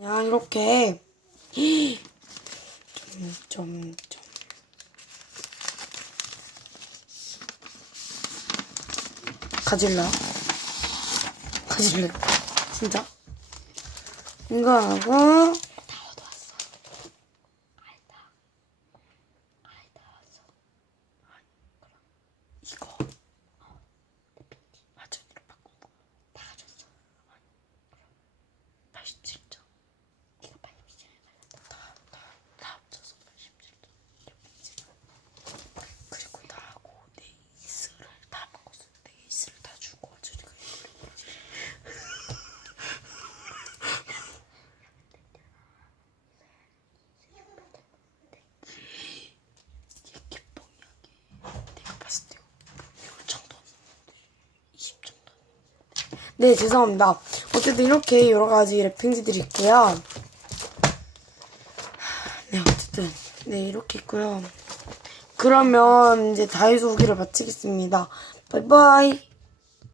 그냥 이렇게 좀, 좀, 좀. 가질라? 가질래? 진짜? 이거 하고 다 얻어왔어. 알다. 알다 왔어. 이거 맞아 이거 거다 가졌어. 87점 네가 빨리 미션을 가졌다. 다 합쳐서 87점 그리고 나하고 내 이스를 다 바꿨어 내 이스를 다 주고 와주니까 이게 기뻐 이야기 내가 봤을 때 이거 정도 20점 네 죄송합니다. 어쨌든 이렇게 여러 가지 랩핑지들이 있고요. 네 어쨌든. 네 이렇게 있고요. 그러면 이제 다이소 후기를 마치겠습니다. 바이바이